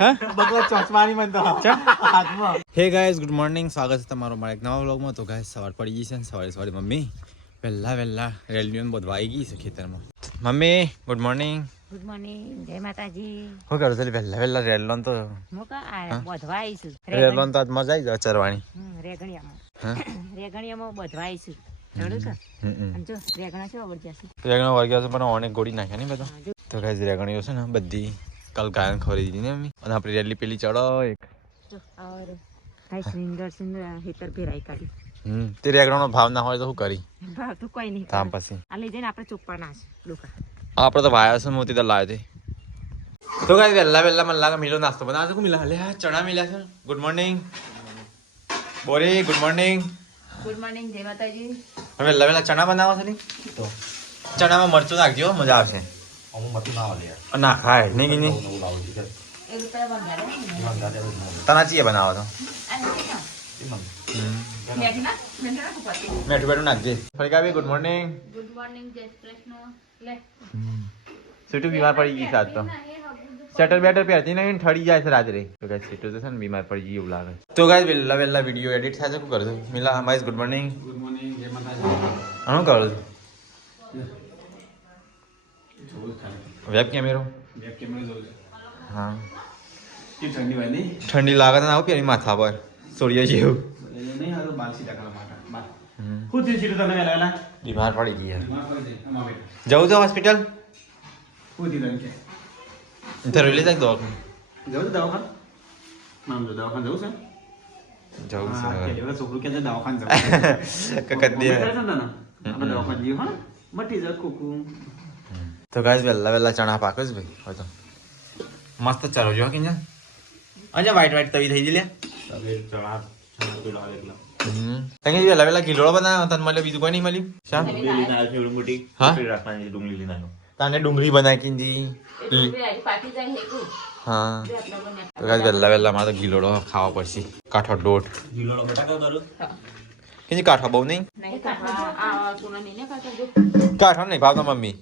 હા બકલા ચોચવાની મન તો હાથમાં. હે ગાઈઝ ગુડ મોર્નિંગ, સ્વાગત છે તમારો મારા એક નવા વ્લોગમાં. તો ગાઈઝ સવાર પડી ગઈ છે ને સવારે મમ્મી વહેલા રેલીઓ બધું આવી ગઈ છે ખેતરમાં. Mummy good morning. Good morning, જય માતાજી. શું કરું છું વહેલા રેલો તો બધવા આવીશું રેલો તો આજ મજા આવી જાય ચરવાની. રેગણિયામાં બધવા આવીશું. જોડું કે અને જો રેગણા છે ઓગળ જશે. રેગણા વાગ્યા છે પણ ઓને ગોળી નાખ્યા નહીં બધા. તો ગાઈઝ રેગણીઓ છે ને બધી કાલ ગાયન ખવડી દીધી ને એમની. અને આપણે રેલી પેલી ચડો એક જો ઓર કાઈ સુંદર હેતર ભેરાઈ કાઢી. તે રેગણાનો ભાવ ના હોય તો શું કરી ભાવ તો કોઈ નહીં. તામ પછી આ લઈ જઈને આપણે ચોપ્પાના છે ડોકા. આપણે તો વાયા છે મોતી તો લાવે છે. તો ગાઈઝ વહેલા મને લાગે મિલો નાસ્તો બનાવે છે. મિલા લે ચણા મિલ્યા છે. ગુડ મોર્નિંગ બોરી, ગુડ મોર્નિંગ. ગુડ મોર્નિંગ, જય માતાજી. હવે વહેલા ચણા બનાવો છો ને તો ચણામાં મરચું નાખજો, મજા આવશે. ના ખાય નહીં નહીં તના ચીએ બનાવો તો મેઠું બેઠું નાખજે. ફરી કાવી ગુડ મોર્નિંગ. ગુડ મોર્નિંગ, જય શ્રી કૃષ્ણ. લે સીટું બીમાર પડી ગઈ સાત તો સ્વેટર બેટર પહેરતી નહીં ઠરી જાય છે રાત્રે. તો ગાઈસ સીટું તો છે ને બીમાર પડી ગઈ એવું લાગે. તો ગાઈસ વહેલા વિડીયો એડિટ થાય છે. શું કરું છું મિલા હમાઈસ ગુડ મોર્નિંગ. ગુડ મોર્નિંગ, જય માતાજી. શું કરું છું વેબ કેમેરો હા ઠંડી લાગે ને આવું પેલી માથા પર સોડિયા જેવું બીમાર પડી ગઈ જવું તો હોસ્પિટલ લઈ જાય તો ગાઈસ વહેલા ચણા પાકે છે ભાઈ. હોય તો મસ્ત ચરો જો કે અહીંયા વાઈટ તવી થઈ ગઈ લે. વહેલા કિલોડો બનાવ્યો તને મળ્યો બીજું કોઈ નહીં મળ્યું. તને ડુંગળી બનાવી કિંજી. હા તો ગાઈસ વહેલા મારે તો ગીલોડો ખાવા પડશે. કાઠો દોઢ કિંજી કાઠો બહુ નહીં કાઠો નહીં ભાવતો મમ્મી.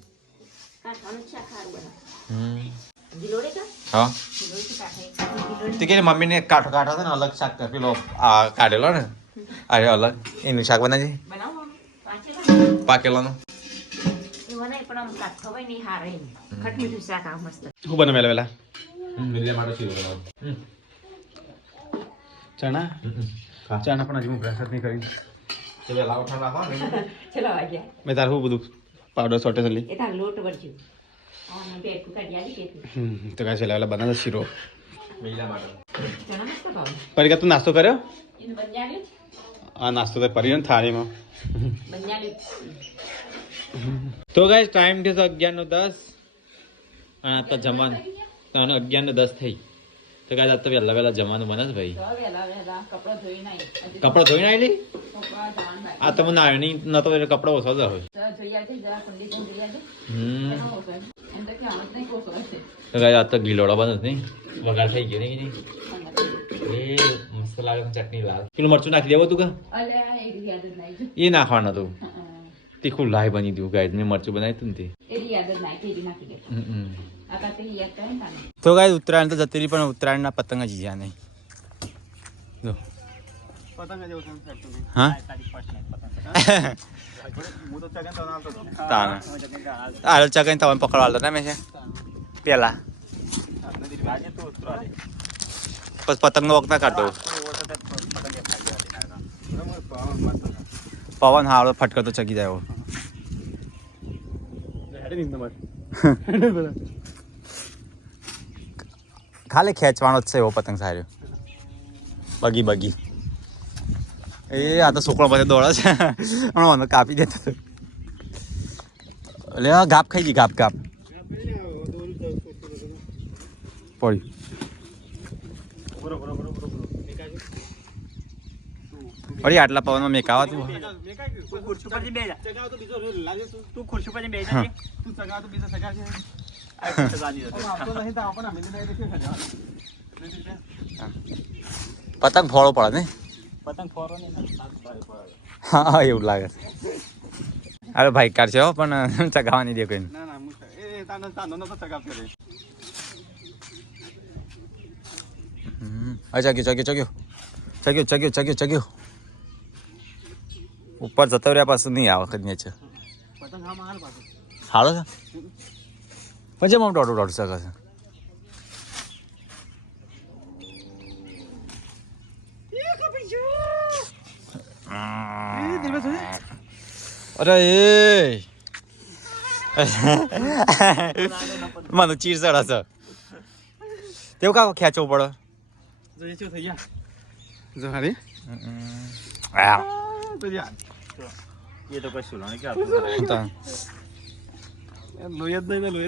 હા તે કે મમ્મી ને કાઠો છે ને અલગ શાક પેલો આ કાઢેલો ને અરે અલગ એનું શાક બનાવજે પાકેલાનું. શું બને વહેલા ચણા પણ હજી હું બ્રશ નહીં કરી. મેં તાર શું બધું પાવડર સોટે થલી તો કાંઈ વહેલા બનાવે શીરો. પરી તું નાસ્તો કર્યો? હા નાસ્તો તો કરી ને થાળીમાં. તો ગાઈસ ટાઈમ છે 11:10 અને આ તો જમવાનું 11:10 થઈ. તો ગાઈસ આ તો વહેલા જમવાનું બને છે ભાઈ. કપડો ધોઈને આવી આ તો મને આવ્યો નહીં ન તો કપડો ઓછો જ હોય. તો ગાઈસ આ તો ગીલોડો બને છે નહીં વઘાર થઈ ગયો નહીં એ મસ્ત લાગે ચટણી લાલ. પેલું મરચું નાખી દેવું તું કે એ નાખવાનું હતું તીખું લાય બની દઉં ગાઈસ. મેં મરચું બનાવ્યું હતું ને તે. તો ગાઈસ ઉત્તરાયણ તો જતી રહી પણ ઉત્તરાયણના પતંગ જ જ્યાં નહીં. જો હા ચકન તમે પકડવા ને મેં છે પેલા પછી પતંગનો વખત ના કાઢતો પવન હાવડો ફટકો તો ચગી જાય. ખાલી ખેંચવાનો જ છે એવો પતંગ સારો બગી એ આ તો છોકરો બધે દોડે છે હમણાં કાપી દેતો હતો. એટલે ગાપ ખાઈ ગઈ ગાપ પડી. અરે આટલા પવનમાં મેકાવા તું પતંગ ફોડો પડે ને હા એવું લાગે છે. અરે ભાઈ કાઢશે પણ ચગાવવા નહીં દે કોઈ. ચગ્યો ઉપર જતો રહ્યા પાછું નહીં આ વખત છે સારો છે પછી આમ દોડું શકે છે અરે એ મને ચીર ચડા છે તેવું કાકો ખેંચવું પડે જો હારી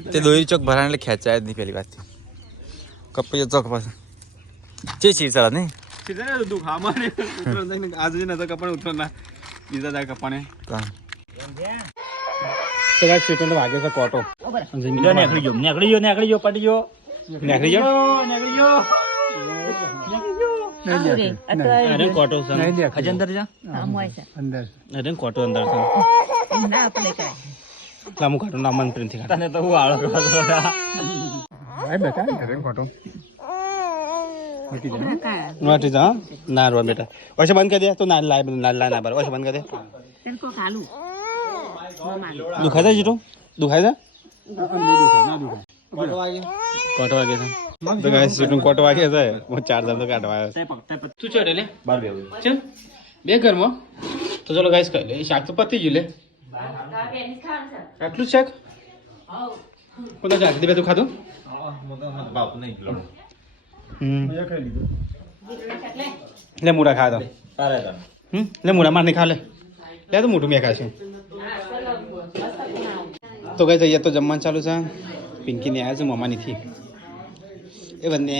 તે દોરી ચોક ભરાણ એટલે ખેંચાય જ નહીં પેલી વાત કપૈયો ચોક પાસે ચીર ચડા નહીં આજે નતા કપાણે ઉતરના બીજા જાય કપાણે તો ચેતન વાગે છે કોટો નીકળી ગયો પડી ગયો નીકળી ગયો અરે કોટો હજ અંદર જા અંદર અરે કોટો અંદર લામુ કાટો ના મંત્રી થી કાટો તને તો હું આળો ભાઈ બેટા અરે કોટો વાટી જા ના રો બેટા ઓછે બંધ કરી દે તો ના લાય ના બર ઓછે બંધ કરી દે તને કો ખાલુ દુખાય છે જીતો દુખાય છે કોટો વાગે છે તો ગાઈસ જીતો કોટો વાગે છે હું 4 દામ તો કાઢવા આવ્યો તું ચડે લે બાર બે ચલ બે ઘરમાં તો ચલો ગાઈસ કહી લે શાક તો પતી ગયું લે આટલું શાક કોના શાક દીબે તું ખાધું લે મૂળા ખા દો લે મૂળા માર નહીં ખા લે તો મોટું મેં ખાશું તો કઈ જઈએ તો જમવાનું ચાલુ છે પિંકી ને આવ્યા છે મમ્માની થી એ બંને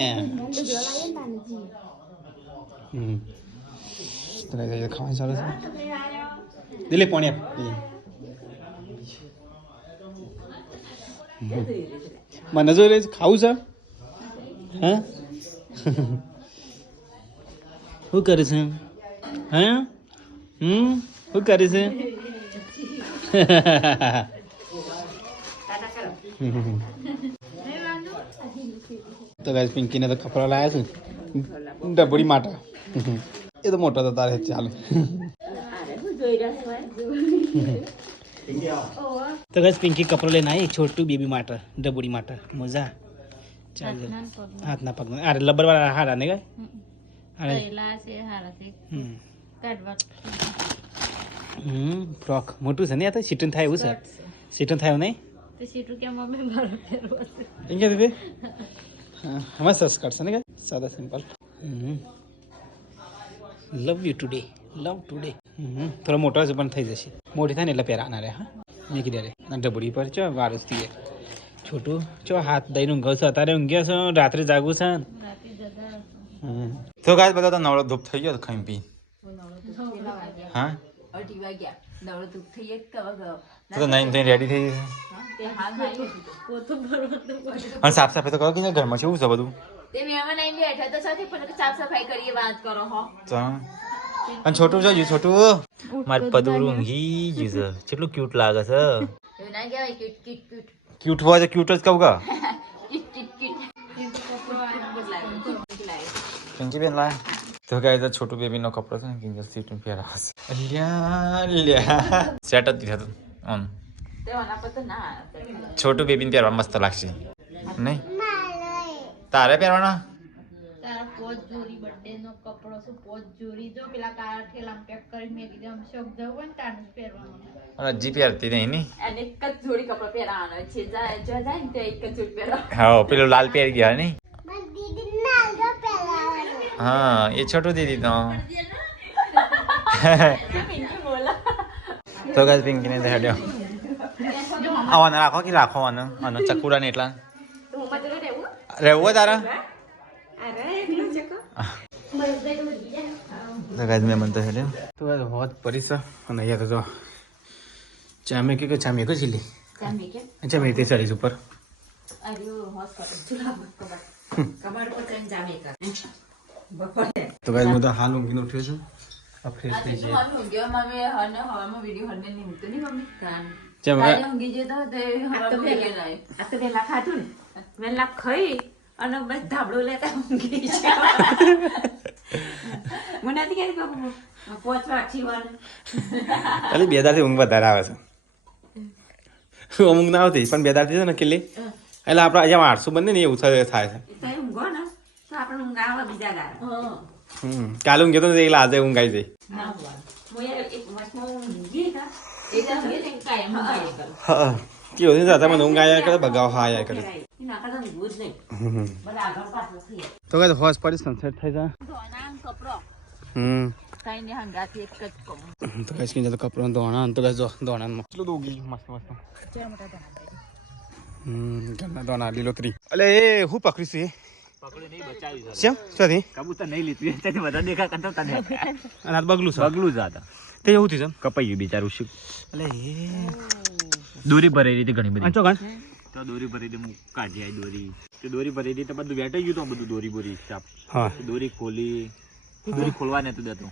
તો કઈ જઈએ ખાવાનું ચાલુ છે દિલે પાણી આપ મને જોઈ ખાવું છે હા શું કરે છે હા શું કરે છે તો ગાઈસ પિંકીને તો કપડા લાયા છું ડબડી માટે એ તો મોટો તો તારે ચાલે તો ગાઈસ પિંકી કપડો લઈને આવી છોટું બેબી માટે ડબડી માટે મજા ચાલે હાથના પગના અરે લબર વાળા હારા ને ગાય ફ્રોક મોટું છે ને આ તો સીટન થાય એવું છે સીટન થાય નહીં હમણાં સર્ચ કરશે ને કે સાદા સિમ્પલ લવ યુ ટુડે થોડો મોટો છે પણ થઈ જશે મોટી થાય ને એટલે પહેરાના રે હા મેં કીધે રે ડબડી પર ચો વારસથી છોટું ચો હાથ દઈને ઊંઘો છો અત્યારે ઊંઘ્યા છો રાત્રે જાગવું છે તો ગાય બધા તો નવડો ધૂપ થઈ ગયો ખાઈ પી હા તો નહીં થઈ રેડી થઈ અને સાફ સફાઈ તો કરો કે ઘરમાં છે એવું છે બધું અને છોટું છે છોટું મારે પદું ઊંઘી ગયું છે કેટલું ક્યુટ લાગે છે ક્યુટ હોય તો ક્યુટ જ કહું કા પિંકી બેન લાય તો ગાય તો છોટું બેબી નો કપડો છે ને કિંજલ સીટ પહેરાવશે સેટ જ થતું ઓન છોટું બેબી ને પહેરવા મસ્ત લાગશે નહીં તારે પહેરવાના હજી પહેરતી નહીં હા પેલું લાલ પહેરી ગયા નહીં હા એ છોટું દીદી તો તો ગાઈસ પિંકીને દેખાડ્યો આવાને રાખો કે રાખો આનો ચકુડા ને એટલા રહેવું હોય તારા તો ગાઈસ મેં મનતો હેડ્યો તો ગાઈસ હોત પડી છે અને અહીંયા તો જો ચામે કે ચામે કો ચીલી ચામે તે ચડીશ ઉપર તો ગાઈસ હું તો હાલ ઊંઘીને ઉઠ્યો છું આ ફ્રેશ થઈ જાય અને બસ ધાબળો લેતા ઊંઘી છે મને નથી કહેતી બાપુ પહોંચવા આખીવાનું ખાલી 2 દાડથી ઊંઘ વધારે આવે છે ઊંઘ ના આવતી પણ 2 દાડથી છે ને કેટલી એટલે આપણે અહીંયા 800 બંને ને એવું થાય છે તો ઊંઘો ને તો આપણે ઊંઘ આવે બીજા દાડે કાલે ઊંઘે તો એટલે આજે ઊંઘ આવી જાય હા કેવું છે સાથે મને ઊંઘ આવ્યા કરે બગાવ હા આવ્યા કરે તો કઈ હોશ પડી સનસેટ થઈ જાય તો કઈ સ્કીન તો કપડો ધોણા તો કઈ જો ધોણામાં કેટલું તો ઉગી મસ્ત મસ્ત ઘરના ધોણા લીલોતરી અલે એ હું પકડીશું એ પકડી નહીં બચાવી કેમ સોરી કબૂતર નહીં લીધું તેથી બધા દેખા કરતો તને અને આ બગલું છે બગલું જાતા તે એવું થયું કપાઈ ગયું બિચારું શું અલે એ દોરી ભરેલી હતી ઘણી બધી અંચો ગાન તો દોરી ભરેલી હું કાઢી આવી દોરી તો દોરી ભરેલી તો બધું વેટાઈ ગયું તો બધું દોરી બોરી ચાપ હા દોરી ખોલી દોરી ખોલવા નતું દેતો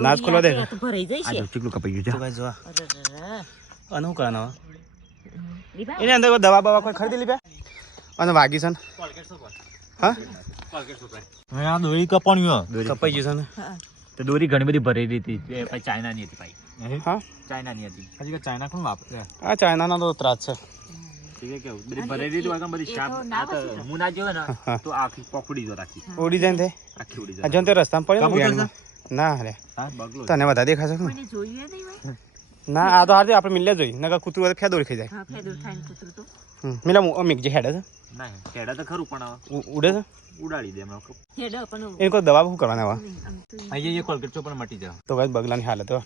નાચ ખોલવા દે ભરાઈ જાય આ જો ચીકલું કપાઈ ગયું તો છે કઈ જો અને શું કરવાનો એની અંદર કોઈ દવા બવા કોઈ ખરીદી લીધા અને વાગી છે ને હા આ દોરી કપાણ્યું કપાઈ ગયું છે ને તો દોરી ઘણી બધી ભરેલી હતી એ ભાઈ ચાઇનાની હતી ભાઈ હા ચાઇનાની હતી હજી ચાઇના કોણ વાપરે આ ચાઇનાનો તો ત્રાસ છે ઠીક છે કેવું બધી ભરેલી હતી વાગમ બધી શાપ હું ના જોયો ને તો આખી પકડી જો રાખી ઉડી જાય ને આખી ઉડી આ જો તે રસ્તામાં પડ્યો ને વ્યાનમાં. ના રે હા બગલો તને વધારે દેખાશે કોણ? જોઈએ નહીં ના આ તો હાથે આપણે મિલ્યા જોઈ નકર કૂતરું હોય તો ફેદોડી ખાઈ જાય હા ફેદુર થાય કૂતરું તો મિલા અમિક જે હેડે છે ના ટેડા તો ખરું પણ ઉડે છે ઉડાડી દે હમણાં હેડો પણ એને કોઈ દવા શું કરવાના આવા અહીંયા એ કોલગેટ પણ મટી જાવ તો ભાઈ બગલાની હાલત હો.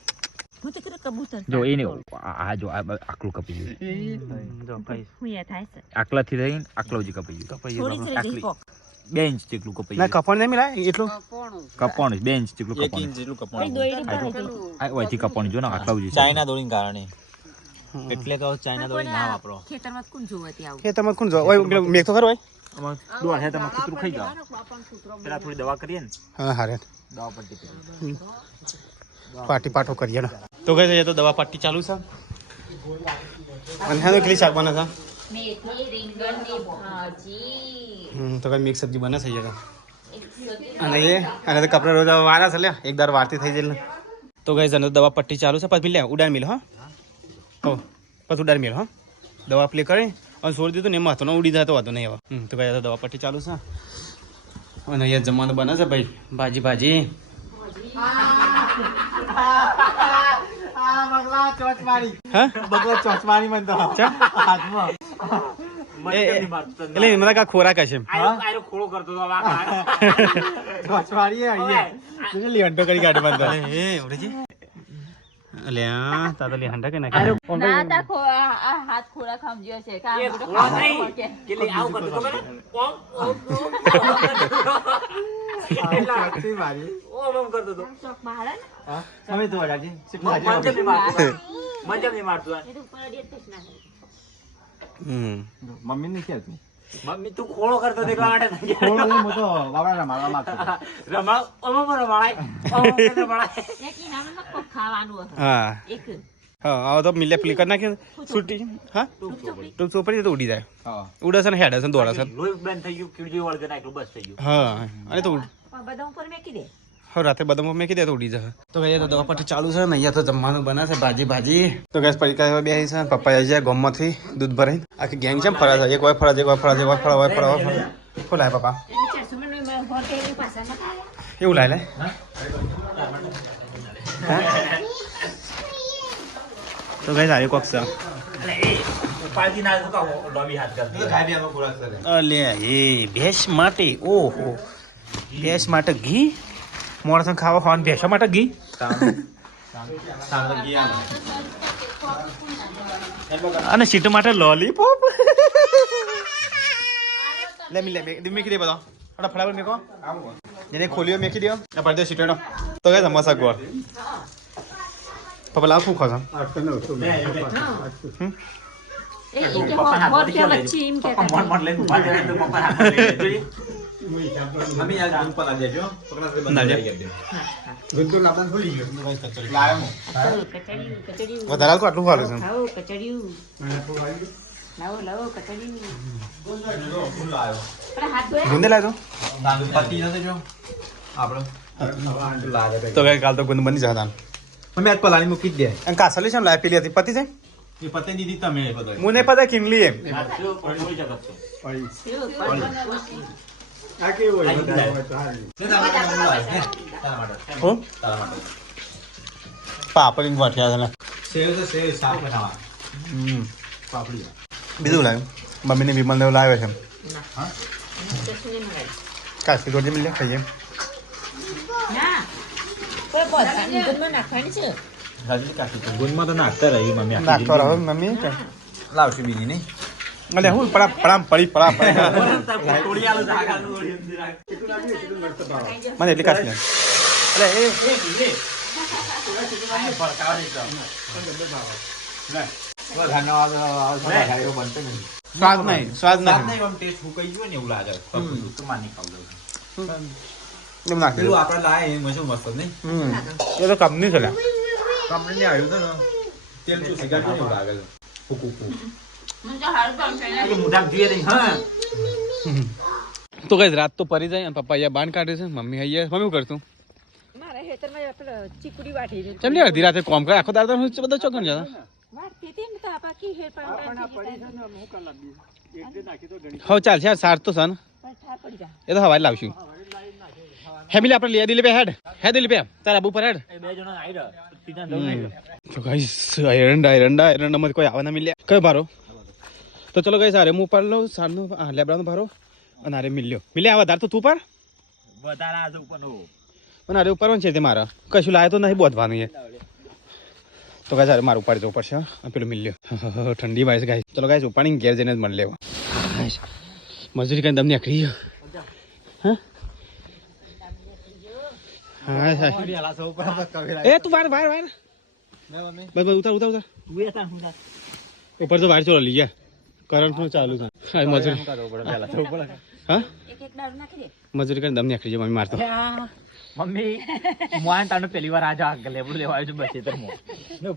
હું તો કરે કબૂતર જો એ નહીં આ જો આકલું કપી ગયું જો કઈ હું યા થાય છે આકલાથી રહીને આકલો જ કપાઈ ગયું કપાઈ થોડી ગયું જ રહી ગઈ પોક 2 ઇંચ જેટલું કપાઈ ના ગયું કપણ નહીં મિલાય એટલું કપાણ 2 ઇંચ જેટલું કપાણ જેટલું ઓય દોયડી ભરાઈ ગઈ આ ઓયથી કપાણ જો ને આટલા જ ચાઇના દોરીને કારણે એટલે કહો ચાઇના દોરી ના વાપરો ખેતરમાં કોણ જોવાતી આવું એ તમે કોણ જો ઓય પેલો મેક તો ખરો હોય દોડ હે તમે કૂતરું ખાઈ જાવ પેલા થોડી દવા કરીએ ને હા હારે દવા પટ્ટી પાટી પાટો કરીએ ને તો કઈ એ તો દવા પાટી ચાલુ છે અને હા કેટલી શાક બને છે મેથી રીંગણની ભાજી તો કઈ મિક્સ સબ્જી બને છે એ અને તો કપડા રોજ વારા છે લે એક દાર વારતી થઈ જાય તો કઈ જને દવા પટ્ટી ચાલુ છે પછી લે ઉડાડ મિલ હા હો પછી ઉડાડ મિલ હા દવા પ્લે કરી અને છોડી દીધું ને એમાં હતો ને ઉડી જાય તો વાતો નહીં હવે તો કઈ દવા પટ્ટી ચાલુ છે અને અહીંયા જમવાનું બને છે ભાઈ ભાજી ભાજી એટલે મને કા ખોરાક હશે ખોળો કરતો લેવંટો કરી કાઢે બંધ એ ઓરેજી અલે આ તાતો લેહંડા કે નાખે ના તા આ હાથ ખોળા ખામજ્યો છે કા આવું કરતો ખબર ઓમ કરતો તો ચોક મારે ને અમે તો વાડાજી મજા નહીં મારતો એ તો ઉપર અડી જ ના મમ્મી ને ક્યાં તું મમ્મી તું ખોળો કરતો દેખવા માટે ખોળો નહીં હું તો બાબડા રમાડવા માંગતો રમાડ ઓમો પર રમાડાય ઓમો પર રમાડાય એક નામ ન ખાવાનું હા એક હા આવો તો મિલે પ્લી કરી નાખે છૂટી હા તો ચોપડી તો ઉડી જાય હા ઉડે છે ને હેડે છે ને દોડે છે લોહી બંધ થઈ ગયું કીડજી વળગે નાખ્યું બસ થઈ ગયું હા અને તો બધા ઉપર મેકી દે હવે રાતે બદામ મેં કીધે તો ઉડી જશે તો કહીએ તો દવા પટ્ટી ચાલુ છે ને અહીંયા તો જમવાનું બને છે ભાજી તો ગેસ પડીકા બે છે પપ્પા આવી જાય ગોમમાંથી દૂધ ભરાઈને આખી ગેંગ છે ફરા છે એક વાર ફરા છે એક વાર ફરા છે એક વાર ફરા શું લાય પપ્પા એવું લાય લે તો કઈ સારી કોક છે પાજી ના તો લોબી હાથ કરતી અલે એ ભેંસ માટે ઓહો ભેંસ માટે ઘી મોણસ ખાવા ખાવાનું ભેંસો માટે ઘી અને સીટ માટે લોલીપોપ લે મી મેકી દે બધો અડા ફટાફટ મેકો જેને ખોલ્યો મેકી દો આ પડદે સીટો તો કઈ સમોસા ગોળ પપ્પા લાવ શું ખાશો એ કે મોર કે બચ્ચી એમ કે પપ્પા મોન લઈને ઉભા રહે તો પપ્પા હાથ લઈ જોઈ અમે યાર ગુન પર આ દેજો પકડા ના દે ગુંદુ નાપન ભૂલી ગયો લાયો કચડી વધારે આટલું ખાલું છે ખાવ કચડિયું લાવો લાવો કચડી ફૂલ આવ્યો પણ હાથ ધોયા ગુંદે લાવ્યો પતિ નથી જો આપણો તો કઈ કાલ તો ગુંદ બની જતા અમે આજ પલાળી મૂકી જ દે અને કાસલી છે લાવી પેલી હતી પતિ છે એ પતે દીધી તમે બધો મને પતા કિનલી એમ હું પાપડી ગોઠ્યા છે સેવ તો સેવ શાક બનાવવા પાપડી બીજું લાવ્યું મમ્મીને વિમલ ને લાવ્યો છે ના ચટણી મંગાવી કાસલી રોટી મિલે ખાઈએ ના કોઈ બોલવાની ગુણમાં નાખવાની છે હાજી કાકી ગુણમાં તો નાખતા રહી મમ્મી નાખતો રહો મમ્મી લાવશું બીજી નહીં અલે હું પડી મને એટલી કાસલી અલે એ સ્વાદ નહીં ટેસ્ટ ફૂકાઈ ગયો ને એવું લાગે તો માની ખાવ એમ નાખી પેલું આપણે લાય મસ્ત મસ્ત નહીં એ તો કંપની છે કંપની આવ્યું છે ને તેલ શું સિગાર એવું લાગે છે ફૂકું તો કઈ રાત તો પરી જાય પપ્પા અહીંયા બાણ કાઢે છે મમ્મી અહીંયા મમ્મી શું કરતું મારા ખેતરમાં આપણે ચીકુડી વાટી દે ચમ અડધી રાતે કોમ કરે આખો દાડો બધા ચોકન જતા વાટતી હતી ને તો આપા કી હેર પણ હવ ચાલશે યાર સાર તો સન ઠાર પડી જા એ તો હવાઈ લાવશું હેમિલી આપણે લઈ દિલે બે હેડ દિલે બે તારા આબુ પર હેડ તો ગાઈસ આયરન મત કોઈ આવવાના મિલ્યા કયો ભારો તો ચલો ગાઈસ આરે હું પર લઉં સારનો લેબડાનો ભારો અને આરે મિલ્યા વધારે તો તું પર અને આરે ઉપર છે તે મારા કશું લાવે તો નહીં બોધવાનું એ તો ગાઈસ આરે મારું ઉપર જવું પડશે પેલું મિલ્યો ઠંડી વાય છે ગાઈસ ચલો ગાઈસ ઉપાડી ઘેર જઈને જ મળી લેવા મજૂરી કરીને તમને આખરી હા એ તું વાર બસ ઉતાર ઉપર તો વાર ચોલો લીજે કરંટ નું ચાલુ છે મજૂરી હા એક દારૂ નાખી દે મજૂરી કરીને દમ આખરી મમ્મી મારતો મમ્મી મોન તાનો પહેલી વાર આજ આગ લેબડું લેવા આવ્યો છું બસ એ તરમો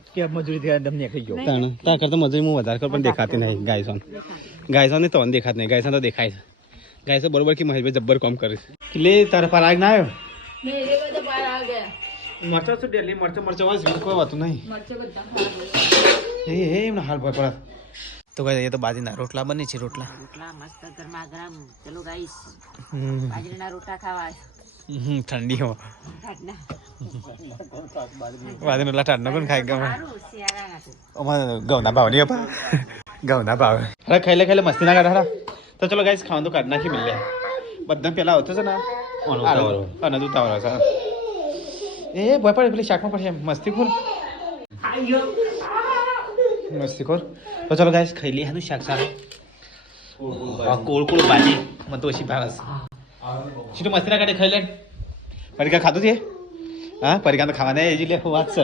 કે મજૂરી થી દમ ને ખાઈ ગયો તાણ કરતો મજૂરી હું વધારે કર પણ દેખાતી નહીં ગાયસોન ને તો દેખાત નહીં ગાયસોન તો દેખાય છે ગાયસો બરોબર કે મહેશભાઈ જબ્બર કામ કરે છે લે તારા પર આગ ના આવ્યો મેરે બધા બહાર આ ગયા મરચો તો ડેલી મરચો વાસ કોઈ વાતું નહીં મરચે બધા ખાવા એ એમને હાલ ભય પડે તો ગાય એ તો બાજીના રોટલા બની છે રોટલા મસ્ત ગરમા ગરમ ચલો ગાઈસ બાજરીના રોટલા ખાવા ઠંડી હો ઠાડના બાજરીનો રોટલા ઠંડો કોણ ખાય ગમે સારું શિયાળાના છે અમારે ઘઉંના ભાવ નહીં અપા ઘઉંના ભાવ અરે ખાઈ લે મસ્તી ના કાઢા તો ચલો ગાઈસ ખાવાનું તો કાઢ નાખી મિલે બધા પેલા આવતો છે ને અને ઉતાવળો છે એ ભય પડે પેલી શાકમાં પડશે મસ્તી ખોર તો ચલો ગાઈસ ખાઈ લઈએ શાક સારું કોળ ભાજી મને તો ઓછી ભાવે છે સીધું મસ્તી ના કાઢે ખાઈ લે પરીકા ખાધું છે હા પરીકા તો ખાવાના એ જ લે વાત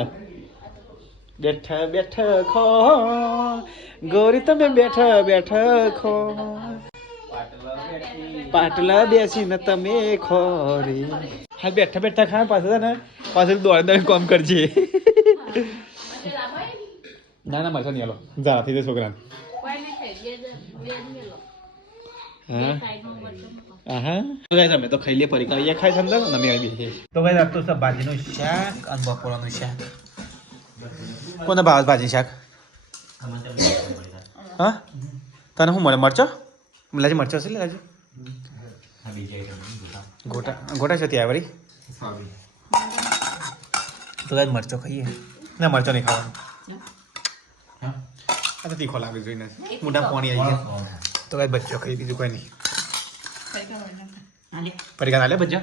છે બેઠ ખો ગોરી તમે બેઠ ખો પાટલા બેસીને તમે ખોરી હા બેઠા ખા પાછળ ને પાછળ દોડ કામ કરજે ના મરચો નહીં હાલો જરા થઈ જાય છોકરા અમે તો ખાઈ લે પરીકા અહીંયા ખાય છે અંદર અમે આવી બેસીએ તો ભાઈ તો સબ ભાજીનું શાક અને બપોરનું શાક કોને ભાવ ભાજી શાક હા તને શું મળે મરચો લાજી મરચો છે લે લાજી ગોટા છે ત્યાં વળી તો કાંઈ મરચો ખાઈએ ના મરચો નહીં ખાવાનું આ તો તીખો લાગે જોઈને મોટા પાણી આવી ગયા તો કાંઈ બચ્ચો ખાઈ બીજું કોઈ નહીં પરીકા ના લે બચ્ચા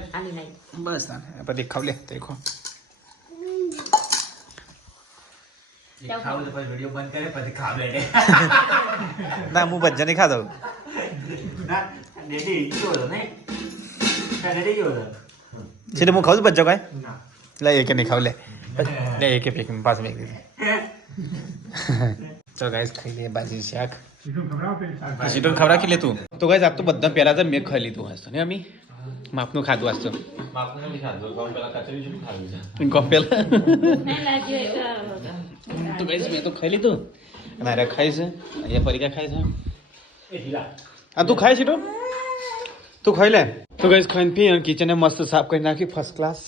બસ પછી ખાવ લે તીખો ના હું ભજ્જા નહીં ખાતો સીધે હું ખાઉં છું ભજ્જો કાંઈ લે એકે નહીં ખાવ લે એકે પેકિંગ પાસ મેં ચાલ ગાઈસ ખાઈ લે ભાજી શાક સીટો ખવડાવી લે તું તો ગાઈસ આપ તો બધા પહેલા તો મેં ખાઈ લીધું હશે ને અમી માપનું ખાધું હશે પેલા તો ગાઈસ મેં તો ખાઈ લીધું અને અરે ખાઈ છે અહીંયા પરીકા ખાય છે હા તું ખાય સીટો તું ખાઈ લે તો ગાઈસ ખાઈને પી અને કિચન મસ્ત સાફ કરી નાખી ફર્સ્ટ ક્લાસ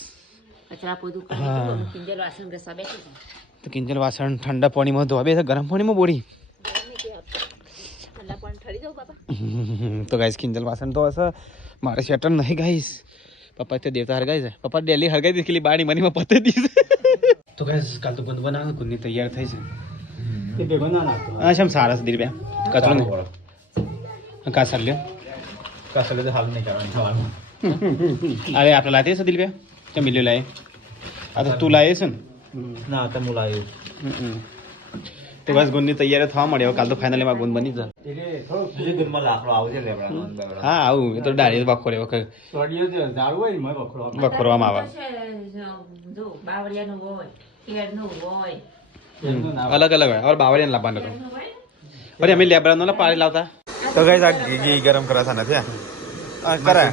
કચરા પોતું હા. કિંજલ વાસણ ઘસવા બેઠી છે તો કિંજલ વાસણ ઠંડા પાણીમાં ધોવા બે ગરમ પાણીમાં બોડી ઠંડા પણ ઠરી જાવ બાપા તો ગાઈસ કિંજલ વાસણ તો હશે મારે સ્વેટર નહીં ગાઈસ પપ્પા તે દેવતા હરગાઈ છે પપ્પા ડેલી હરગાઈ દીધી બાણી મનીમાં પતે દીધી તો ગાઈસ કાલ તો ગુંદ બનાવ ગુંદની તૈયાર થઈ છે હા શમ સારા છે દીર બે કચરો નહીં કા સર લ્યો કસલે તો હાલ નહીં કરવાની ખાવાનું અરે આપણે લાતે છે દિલ બે કે મિલ્યો લાય આ તો તું લાય છે ને ના તો મુલાયું તો બસ ગુંદની તૈયારી થવા મળે કાલ તો ફાઇનલી માં ગુંદ બની જાય બીજે ગુણમાં લાકડો આવશે લેબડા હા આવું એ તો ડાળી બખો રે વખત બખોરવામાં આવે જો બાવળિયાનું હોય કેળનું હોય અલગ અલગ હોય બાવળિયાને લાવવાનું હતું અરે અમે લેબડાનો ના પાડી લાવતા તો ગાઈસ આ ઘી ગરમ કરાતા નથી આ કરાય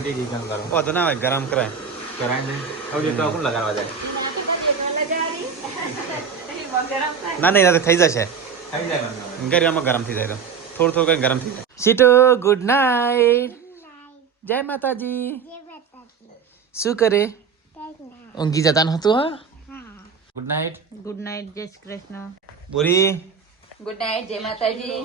ઓ તો ના હોય ગરમ કરાય કરાય ને હવે તો કોણ લગાડવા જાય ના નહીં ના થઈ જશે થઈ જાય ગરમમાં ગરમ થઈ જાય તો થોડું થોડું ગરમ થઈ જાય સીટો ગુડ નાઇટ જય માતાજી શું કરે ઊંઘી જતા નતું હા ગુડ નાઇટ ગુડ નાઇટ જય શ્રી કૃષ્ણ બોરી ગુડ નાઇટ જય માતાજી